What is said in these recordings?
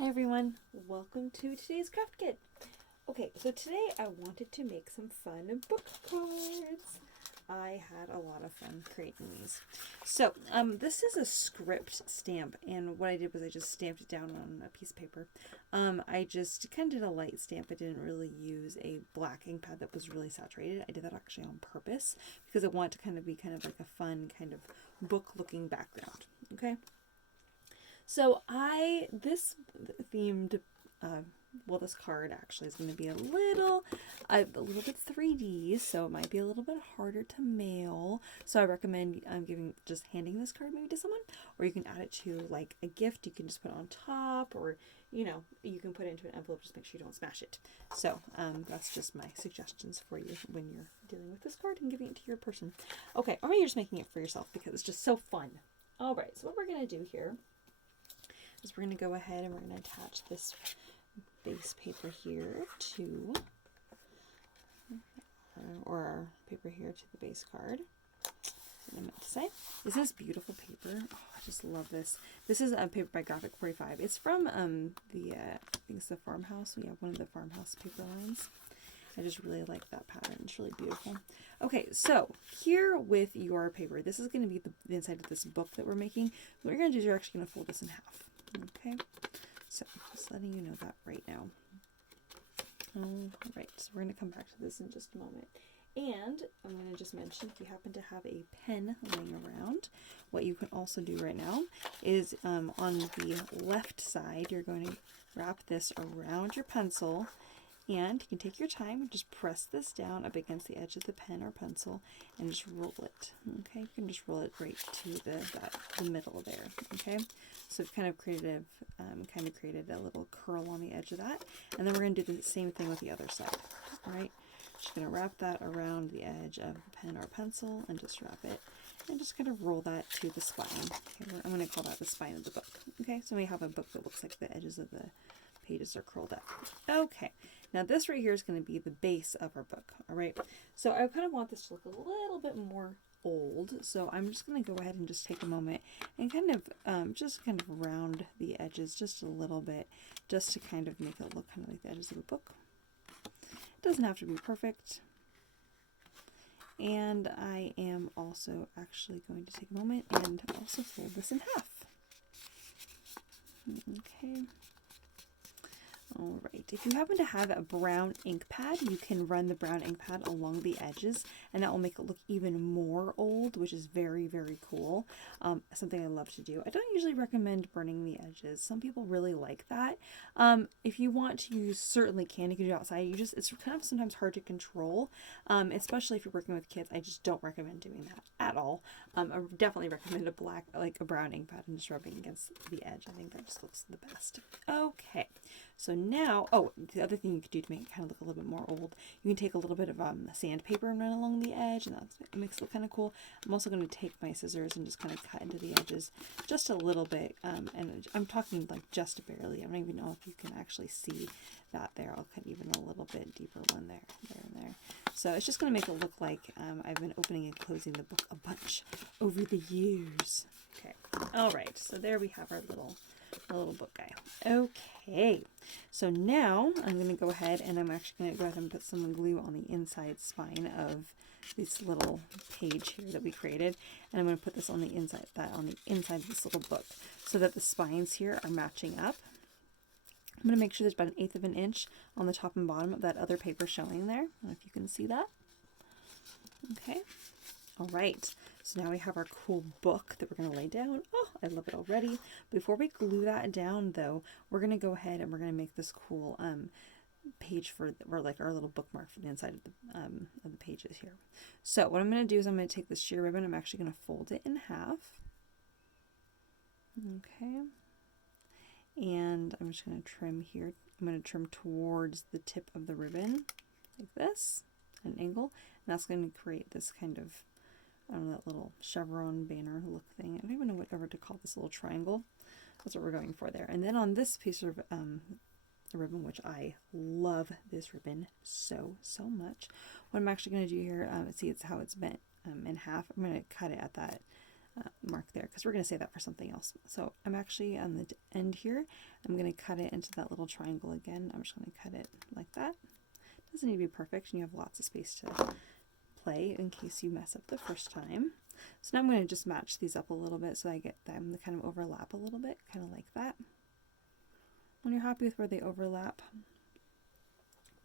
Hi everyone, welcome to today's craft kit. Okay, so today I wanted to make some fun book cards. I had a lot of fun creating these. So, this is a script stamp, and what I did was I just stamped it down on a piece of paper. I just kind of did a light stamp. I didn't really use a black ink pad that was really saturated. I did that actually on purpose because I want to kind of be kind of like a fun kind of book-looking background. Okay. So this themed, this card actually is going to be a little bit 3D, so it might be a little bit harder to mail. So I recommend handing this card maybe to someone, or you can add it to like a gift. You can just put it on top, or you can put it into an envelope. Just make sure you don't smash it. So that's just my suggestions for you when you're dealing with this card and giving it to your person. Okay, or maybe you're just making it for yourself because it's just so fun. All right, so what we're gonna do here is we're going to go ahead and we're going to attach this base paper here to, or our paper here to the base card. That's what I meant to say. This is beautiful paper. Oh, I just love this. This is a paper by Graphic 45. It's from I think it's the Farmhouse. We have one of the Farmhouse paper lines. I just really like that pattern. It's really beautiful. Okay, so here with your paper, this is going to be the inside of this book that we're making. What you're going to do is you're actually going to fold this in half. Okay, so just letting you know that right now. All right, so we're going to come back to this in just a moment. And I'm going to just mention, if you happen to have a pen laying around, what you can also do right now is on the left side, you're going to wrap this around your pencil. And you can take your time and just press this down up against the edge of the pen or pencil and just roll it. Okay, you can just roll it right to the middle there. Okay, so I've kind of created a little curl on the edge of that, and then we're going to do the same thing with the other side. All right, just going to wrap that around the edge of the pen or pencil and just wrap it and just kind of roll that to the spine. Okay, I'm going to call that the spine of the book. Okay, so we have a book that looks like the edges of the pages are curled up. Okay, now this right here is going to be the base of our book. All right, so I kind of want this to look a little bit more old, so I'm just going to go ahead and just take a moment and kind of round the edges just a little bit, just to kind of make it look kind of like the edges of a book. It doesn't have to be perfect. And I am also actually going to take a moment and also fold this in half. Okay. Alright, if you happen to have a brown ink pad, you can run the brown ink pad along the edges, and that will make it look even more old, which is very, very cool. Something I love to do. I don't usually recommend burning the edges. Some people really like that. If you want to, you certainly can. You can do it outside. It's kind of sometimes hard to control, especially if you're working with kids. I just don't recommend doing that at all. I definitely recommend a brown ink pad and just rubbing against the edge. I think that just looks the best. Okay. So now, the other thing you could do to make it kind of look a little bit more old, you can take a little bit of sandpaper and run along the edge, and it makes it look kind of cool. I'm also going to take my scissors and just kind of cut into the edges just a little bit, and I'm talking like just barely. I don't even know if you can actually see that there. I'll cut even a little bit deeper one there, and there. So it's just going to make it look like I've been opening and closing the book a bunch over the years. Okay, all right, so there we have our little book guy. Okay, so now I'm going to go ahead and I'm actually going to go ahead and put some glue on the inside spine of this little page here that we created, and I'm going to put this on the inside of this little book so that the spines here are matching up. I'm going to make sure there's about 1/8 of an inch on the top and bottom of that other paper showing there. I don't know if you can see that. Okay. All right, so now we have our cool book that we're going to lay down. Oh, I love it already. Before we glue that down, though, we're going to go ahead and we're going to make this cool page for like our little bookmark for the inside of the pages here. So what I'm going to do is I'm going to take this sheer ribbon. I'm actually going to fold it in half. Okay, and I'm just going to trim here. I'm going to trim towards the tip of the ribbon like this, at an angle, and that's going to create this kind of, I don't know, that little chevron banner look thing. I don't even know whatever to call this little triangle. That's what we're going for there. And then on this piece of ribbon, which I love this ribbon so much, what I'm actually going to do here, see it's how it's bent in half. I'm going to cut it at that mark there because we're going to save that for something else. So I'm actually on the end here. I'm going to cut it into that little triangle again. I'm just going to cut it like that. Doesn't need to be perfect, and you have lots of space to play in case you mess up the first time. So now I'm going to just match these up a little bit so I get them to kind of overlap a little bit, kind of like that. When you're happy with where they overlap,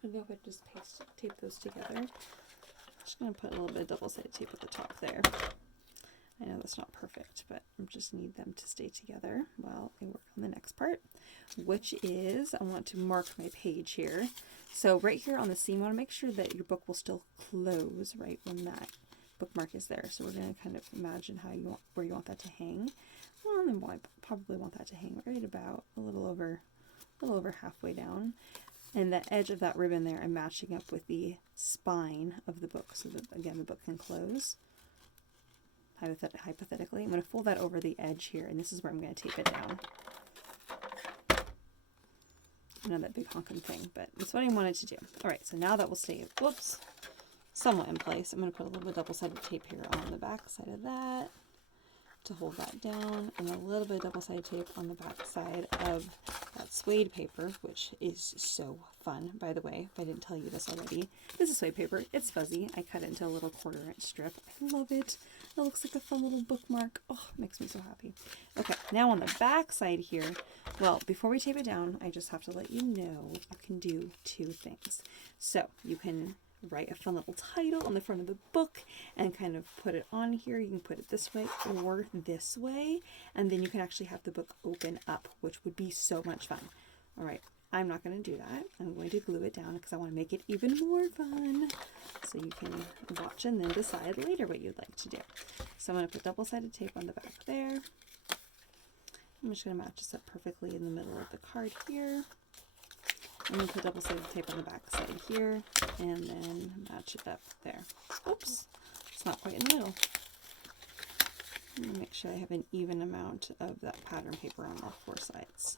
I'm going to go ahead and just tape those together. I'm just going to put a little bit of double-sided tape at the top there. I know that's not perfect, but I just need them to stay together while I work on the next part, which is I want to mark my page here. So right here on the seam, I want to make sure that your book will still close right when that bookmark is there. So we're going to kind of imagine where you want that to hang. Well, then I probably want that to hang right about a little over halfway down. And the edge of that ribbon there, I'm matching up with the spine of the book so that, again, the book can close. Hypothetically, I'm going to fold that over the edge here, and this is where I'm going to tape it down. I know that big honking thing, but that's what I wanted to do. All right, so now that will stay, whoops, somewhat in place. I'm going to put a little bit of double-sided tape here on the back side of that to hold that down, and a little bit of double-sided tape on the back side of that suede paper, which is so fun, by the way, if I didn't tell you this already. This is suede paper. It's fuzzy. I cut it into a little 1/4-inch strip. I love it. It looks like a fun little bookmark. Oh, it makes me so happy. Okay, now on the back side here, well, before we tape it down, I just have to let you know you can do 2 things. So you can write a fun little title on the front of the book and kind of put it on here. You can put it this way or this way, and then you can actually have the book open up, which would be so much fun. All right, I'm not going to do that. I'm going to glue it down because I want to make it even more fun. So you can watch and then decide later what you'd like to do. So I'm going to put double-sided tape on the back there. I'm just going to match this up perfectly in the middle of the card here. I'm going to put double-sided tape on the back side here, and then match it up there. Oops, it's not quite in the middle. Let me make sure I have an even amount of that pattern paper on all 4 sides.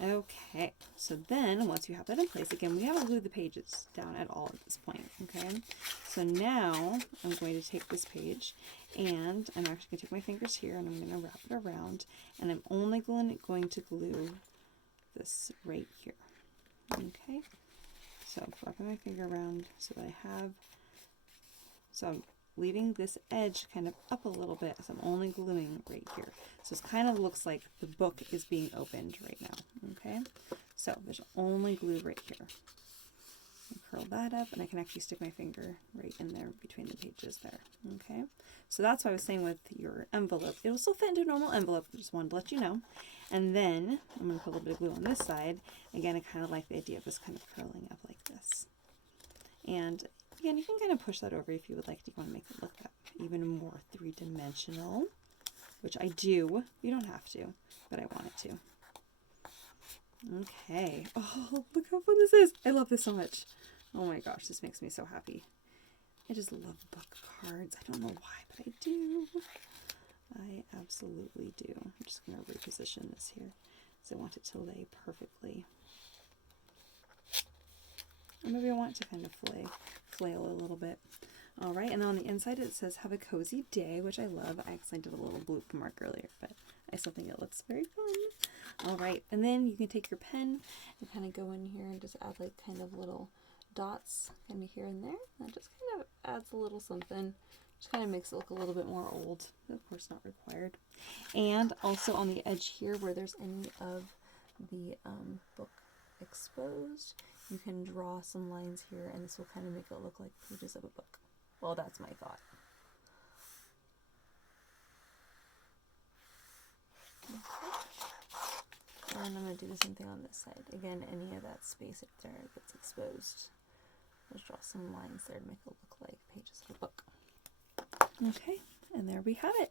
Okay, so then once you have that in place, again, we haven't glued the pages down at all at this point, okay? So now I'm going to take this page, and I'm actually going to take my fingers here, and I'm going to wrap it around, and I'm only going to glue this right here, okay? So I'm wrapping my finger around so that I'm leaving this edge kind of up a little bit, so I'm only gluing right here. So it kind of looks like the book is being opened right now, okay? So there's only glue right here. Curl that up, and I can actually stick my finger right in there between the pages there, okay? So that's what I was saying with your envelope. It'll still fit into a normal envelope, I just wanted to let you know. And then I'm going to put a little bit of glue on this side. Again, I kind of like the idea of this kind of curling up like this. And again, you can kind of push that over if you would like. You want to make it look even more 3-dimensional, which I do. You don't have to, but I want it to. Okay. Oh, look how fun this is. I love this so much. Oh my gosh, this makes me so happy. I just love book cards. I don't know why, but I do. I absolutely do. I'm just going to reposition this here because I want it to lay perfectly. Or maybe I want it to kind of flail a little bit. All right, and on the inside it says, have a cozy day, which I love. I actually did a little bloop mark earlier, but I still think it looks very fun. All right, and then you can take your pen and kind of go in here and just add like kind of little dots kind of here and there. That just kind of adds a little something. Just kind of makes it look a little bit more old. Of course, not required. And also on the edge here where there's any of the book exposed, you can draw some lines here, and this will kind of make it look like pages of a book. Well, that's my thought. Okay. And I'm going to do the same thing on this side. Again, any of that space up there that's exposed. Let's draw some lines there to make it look like pages of a book. Okay, and there we have it.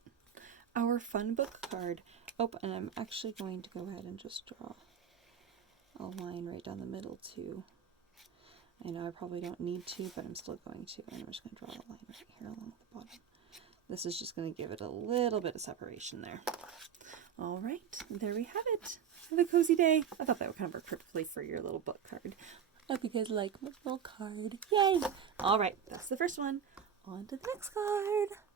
Our fun book card. Oh, and I'm actually going to go ahead and just draw a line right down the middle too. I know I probably don't need to, but I'm still going to. And I'm just going to draw a line right here along the bottom. This is just going to give it a little bit of separation there. All right, there we have it. Have a cozy day. I thought that would kind of work perfectly for your little book card. Hope you guys like my little card. Yay! All right, that's the first one. On to the next card.